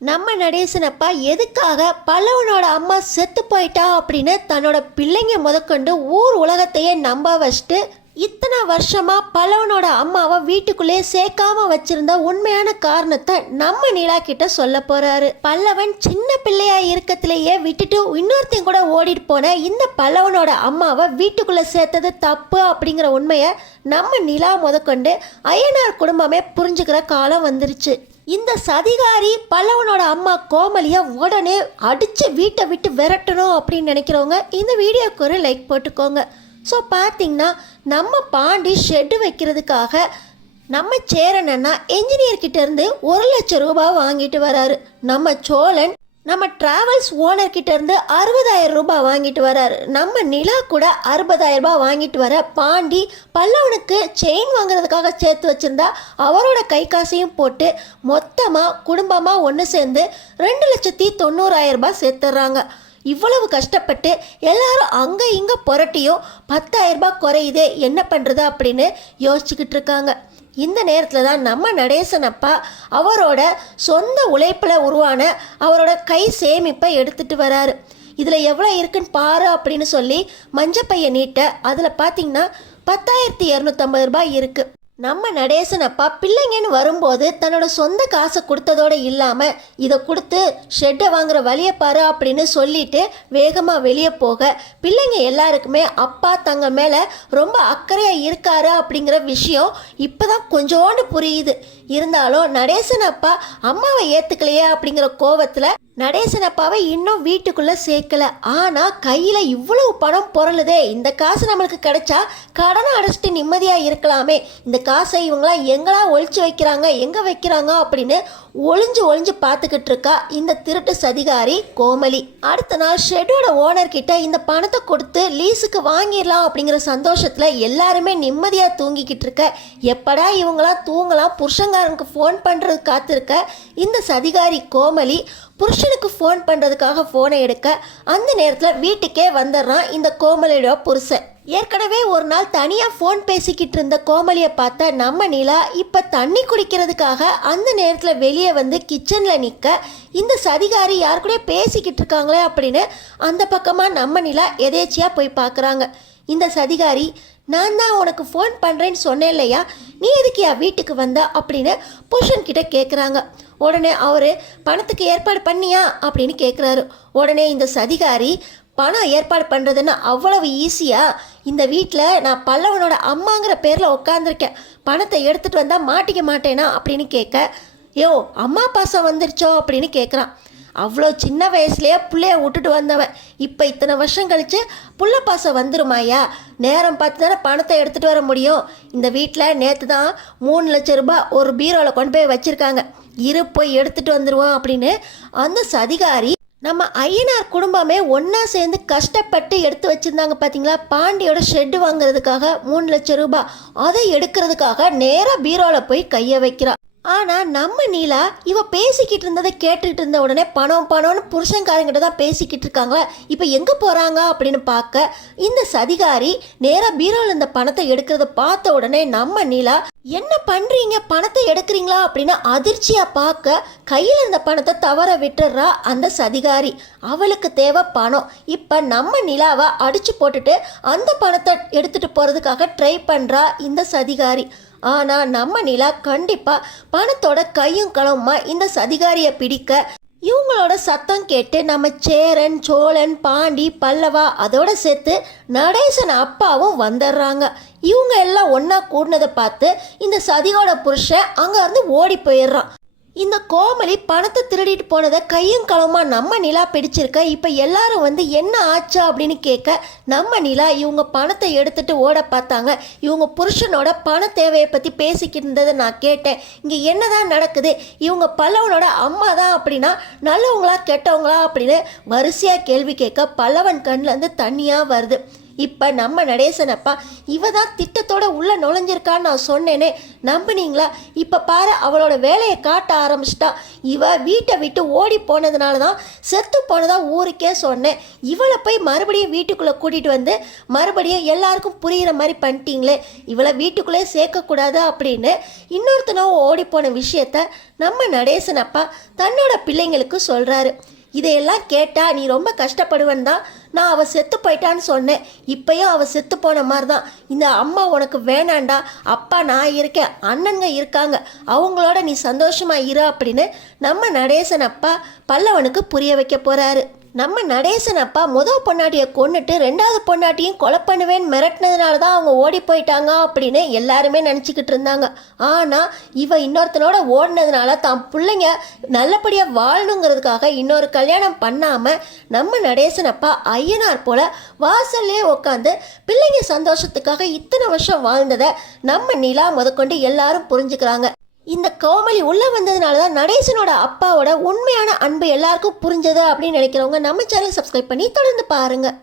நம்ம நடேசனப்பா எதுக்காக பல்லவனோட அம்மா செத்து போயிட்டா அப்படின்னு தன்னோட பிள்ளைங்க முதற்கொண்டு ஊர் உலகத்தையே நம்ப வச்சுட்டு இத்தனை வருஷமா பல்லவனோட அம்மாவை வீட்டுக்குள்ளே சேர்க்காம வச்சிருந்த உண்மையான காரணத்தை நம்ம நிலா கிட்ட சொல்ல போறாரு. பல்லவன் சின்ன பிள்ளையா இருக்கத்திலேயே விட்டுட்டு இன்னொருத்தையும் கூட ஓடிட்டு போன இந்த பல்லவனோட அம்மாவை வீட்டுக்குள்ள சேர்த்தது தப்பு அப்படிங்கிற உண்மையை நம்ம நிலா முதற்கொண்டு அய்யனார் குடும்பமே புரிஞ்சுக்கிற காலம் வந்துருச்சு. இந்த சதிகாரி பல்லவனோட அம்மா கோமலியை உடனே அடித்து வீட்டை விட்டு விரட்டணும் அப்படின்னு நினைக்கிறவங்க இந்த வீடியோக்கு ஒரு லைக் போட்டுக்கோங்க. ஸோ பார்த்தீங்கன்னா நம்ம பாண்டி ஷெட்டு வைக்கிறதுக்காக நம்ம சேரனன்னா என்ஜினியர்கிட்ட இருந்து ஒரு லட்சம் ரூபாய் வாங்கிட்டு வராரு. நம்ம சோழன் நம்ம டிராவல்ஸ் ஓனர்கிட்ட இருந்து அறுபதாயிரம் ரூபாய் வாங்கிட்டு வராரு. நம்ம நிலா கூட அறுபதாயிரம் ரூபாய் வாங்கிட்டு வர பாண்டி பல்லவனுக்கு செயின் வாங்குறதுக்காக சேர்த்து வச்சிருந்தா அவரோட கை காசையும் போட்டு மொத்தமாக குடும்பமாக ஒன்று சேர்ந்து ரெண்டு லட்சத்தி தொண்ணூறாயிரம் ரூபாய் சேர்த்துறாங்க. இவ்வளவு கஷ்டப்பட்டு எல்லாரும் அங்கே இங்கே புரட்டியும் பத்தாயிரம் ரூபாய் குறையுதே என்ன பண்ணுறது அப்படின்னு யோசிச்சுக்கிட்டு இருக்காங்க. இந்த நேரத்தில் தான் நம்ம நடேசன் அப்பா அவரோட சொந்த உழைப்பில் உருவான அவரோட கை சேமிப்பை எடுத்துகிட்டு வராரு. இதில் எவ்வளோ இருக்குன்னு பாரு அப்படின்னு சொல்லி மஞ்சப்பையை நீட்ட அதில் பார்த்தீங்கன்னா பத்தாயிரத்தி இரநூத்தம்பது ரூபாய் இருக்குது நம்ம நடேசன் அப்பா பிள்ளைங்கன்னு வரும்போது தன்னோட சொந்த காசை கொடுத்ததோடு இல்லாமல் இதை கொடுத்து ஷெட்டை வாங்குற வழியை பாரு அப்படின்னு சொல்லிட்டு வேகமாக வெளியே போக பிள்ளைங்க எல்லாருக்குமே அப்பா தங்க மேலே ரொம்ப அக்கறையாக இருக்காரு அப்படிங்கிற விஷயம் இப்போ தான் கொஞ்சோண்டு புரியுது. இருந்தாலும் நடேசன் அப்பா அம்மாவை ஏற்றுக்கலையே அப்படிங்கிற கோவத்தில் நடேசன் அப்பாவை இன்னும் வீட்டுக்குள்ளே சேர்க்கல. ஆனால் கையில் இவ்வளவு பணம் பொருளுதே இந்த காசு நம்மளுக்கு கிடைச்சா கடனை அடைச்சிட்டு நிம்மதியாக இருக்கலாமே. இந்த காசை இவங்களாம் எங்களா ஒழிச்சு வைக்கிறாங்க எங்கே வைக்கிறாங்க அப்படின்னு ஒளிஞ்சு ஒளிஞ்சு பார்த்துக்கிட்டு இருக்கா இந்த திருட்டு சதிகாரி கோமலி. அடுத்த நாள் ஷெட்டோட ஓனர் கிட்ட இந்த பணத்தை கொடுத்து லீஸுக்கு வாங்கிடலாம் அப்படிங்கிற சந்தோஷத்தில் எல்லாருமே நிம்மதியாக தூங்கிக்கிட்டு இருக்க. எப்படா இவங்களாம் தூங்கலாம் புருஷங்க புருஷங்காரனுக்கு ஃபோன் பண்ணுறது காத்திருக்க. இந்த சதிகாரி கோமலி புருஷனுக்கு ஃபோன் பண்ணுறதுக்காக ஃபோனை எடுக்க அந்த நேரத்தில் வீட்டுக்கே வந்துடுறான் இந்த கோமலியோட புருஷன். ஏற்கனவே ஒரு நாள் தனியாக ஃபோன் பேசிக்கிட்டு இருந்த கோமலியை பார்த்த நம்ம நிலா இப்போ தண்ணி குடிக்கிறதுக்காக அந்த நேரத்தில் வெளியே வந்து கிச்சனில் நிற்க இந்த சதிகாரி யார் கூட பேசிக்கிட்டு இருக்காங்களே அப்படின்னு அந்த பக்கமாக நம்ம நிலா எதேச்சியாக போய் பார்க்குறாங்க. இந்த சதிகாரி நான் தான் உனக்கு ஃபோன் பண்ணுறேன்னு சொன்னேன் இல்லையா நீ எதுக்கு என் வீட்டுக்கு வந்த? அப்படின்னு புருஷன் கிட்ட கேட்குறாங்க உடனே அவர் பணத்துக்கு ஏற்பாடு பண்ணியா? அப்படின்னு கேட்குறாரு உடனே இந்த சதிகாரி பணம் ஏற்பாடு பண்ணுறதுன்னு அவ்வளவு ஈஸியாக இந்த வீட்டில் நான் பல்லவனோட அம்மாங்கிற பேரில் உட்காந்துருக்கேன் பணத்தை எடுத்துகிட்டு வந்தால் மாட்டிக்க மாட்டேனா? அப்படின்னு கேட்க யோ அம்மா பாசம் வந்துருச்சோ? அப்படின்னு கேட்குறான் அவ்வளோ சின்ன வயசுலேயே பிள்ளைய விட்டுட்டு வந்தவன். இப்போ இத்தனை வருஷம் கழிச்சு புள்ள பாசம் வந்துருமாயா நேரம் பார்த்து தானே பணத்தை எடுத்துகிட்டு வர முடியும். இந்த வீட்டில் நேற்று தான் மூணு லட்சம் ரூபாய் ஒரு பீரோவில் கொண்டு போய் வச்சுருக்காங்க. இரு போய் எடுத்துகிட்டு வந்துடுவோம் அப்படின்னு அந்த சதிகாரி நம்ம ஐயனார் குடும்பமே ஒன்றா சேர்ந்து கஷ்டப்பட்டு எடுத்து வச்சுருந்தாங்க பார்த்தீங்களா பாண்டியோட ஷெட்டு வாங்குறதுக்காக மூணு லட்சம் ரூபாய். அதை எடுக்கிறதுக்காக நேராக பீரோவில் போய் கையை வைக்கிறா. ஆனால் நம்ம நீலா இவ பேசிக்கிட்டு இருந்ததை கேட்டுக்கிட்டு இருந்த உடனே பணம் பணம்னு புருஷன்காரங்கிட்ட தான் பேசிக்கிட்டு இருக்காங்களா? இப்போ எங்கே போகிறாங்க அப்படின்னு பார்க்க இந்த சதிகாரி நேராக பீரோவில் இந்த பணத்தை எடுக்கிறத பார்த்த உடனே நம்ம நீலா என்ன பண்ணுறீங்க பணத்தை எடுக்கிறீங்களா? அப்படின்னு அதிர்ச்சியாக பார்க்க கையில் இருந்த பணத்தை தவற விட்டுறா அந்த சதிகாரி. அவளுக்கு தேவை பணம். இப்போ நம்ம நிலாவை அடித்து போட்டுட்டு அந்த பணத்தை எடுத்துகிட்டு போகிறதுக்காக ட்ரை பண்ணுறா இந்த சதிகாரி. ஆனால் நம்ம நிலா கண்டிப்பாக பணத்தோட கையும் களவுமா இந்த சதிகாரியை பிடிக்க இவங்களோட சத்தம் கேட்டு நம்ம சேரன் சோழன் பாண்டி பல்லவா அதோட சேர்த்து நடேசன் அப்பாவும் வந்துடுறாங்க. இவங்க எல்லாம் ஒன்றா கூடினதை பார்த்து இந்த சதியோட புருஷன் அங்கேருந்து ஓடி போயிடுறான். இந்த கோமலி பணத்தை திருடிட்டு போனதை கையும் களவுமா நம்ம நிலா பிடிச்சிருக்க? இப்போ எல்லாரும் வந்து என்ன ஆச்சா அப்படின்னு கேட்க நம்ம நிலா இவங்க பணத்தை எடுத்துட்டு ஓட பார்த்தாங்க. இவங்க புருஷனோட பண தேவையை பற்றி பேசிக்கிட்டு இருந்ததை நான் கேட்டேன். இங்கே என்னதான் நடக்குது? இவங்க பல்லவனோட அம்மா தான் அப்படின்னா நல்லவங்களா கெட்டவங்களா அப்படின்னு வரிசையாக கேள்வி கேட்க பல்லவன் கண்ணில் இருந்து தண்ணியாக வருது. இப்போ நம்ம நடேசனப்பா இவ தான் திட்டத்தோட உள்ளே நுழைஞ்சிருக்கான்னு நான் சொன்னேனே. நம்புனீங்களா? இப்போ பாரு அவளோட வேலையை காட்ட ஆரம்பிச்சிட்டா. இவ வீட்டை விட்டு ஓடி போனதுனால தான் செத்து போனதா ஊருக்கே சொன்னேன். இவளை போய் மறுபடியும் வீட்டுக்குள்ளே கூட்டிகிட்டு வந்து மறுபடியும் எல்லாருக்கும் புரிகிற மாதிரி பண்ணிட்டீங்களே. இவளை வீட்டுக்குள்ளே சேர்க்கக்கூடாது அப்படின்னு இன்னொருத்தனோ ஓடி போன விஷயத்த நம்ம நடேசனப்பா தன்னோட பிள்ளைங்களுக்கு சொல்கிறாரு இதையெல்லாம் கேட்டால் நீ ரொம்ப கஷ்டப்படுவன் தான். நான் அவள் செத்து போயிட்டான்னு சொன்னேன். இப்பயும் அவள் செத்து போன மாதிரி தான் இந்த அம்மா உனக்கு வேணாண்டா. அப்பா நான் இருக்கேன். அண்ணனுங்க இருக்காங்க. அவங்களோட நீ சந்தோஷமாக இரு அப்படின்னு நம்ம நடேசன் அப்பா பல்லவனுக்கு புரிய வைக்க போகிறாரு நம்ம நடேசன் அப்பா முதல் பொண்டாட்டியை கொன்னுட்டு ரெண்டாவது பொண்டாட்டியும் கொலை பண்ணுவேன்னு மிரட்டினதுனால தான் அவங்க ஓடி போயிட்டாங்க அப்படின்னு எல்லாருமே நினச்சிக்கிட்டு இருந்தாங்க. ஆனால் இவ இன்னொருத்தனோட ஓடினதுனால தான் பிள்ளைங்க நல்லபடியாக வாழணுங்கிறதுக்காக இன்னொரு கல்யாணம் பண்ணாமல் நம்ம நடேசன் அப்பா ஐயனார் போல வாசல்லே உட்காந்து பிள்ளைங்க சந்தோஷத்துக்காக இத்தனை வருஷம் வாழ்ந்ததை நம்ம நிலா முதற்கொண்டு எல்லாரும் புரிஞ்சுக்கிறாங்க. இந்த கோமலி உள்ளே வந்ததுனால தான் நடேசனோட அப்பாவோட உண்மையான அன்பு எல்லாருக்கும் புரிஞ்சது அப்படின்னு நினைக்கிறவங்க நம்ம சேனல் சப்ஸ்கிரைப் பண்ணி தொடர்ந்து பாருங்கள்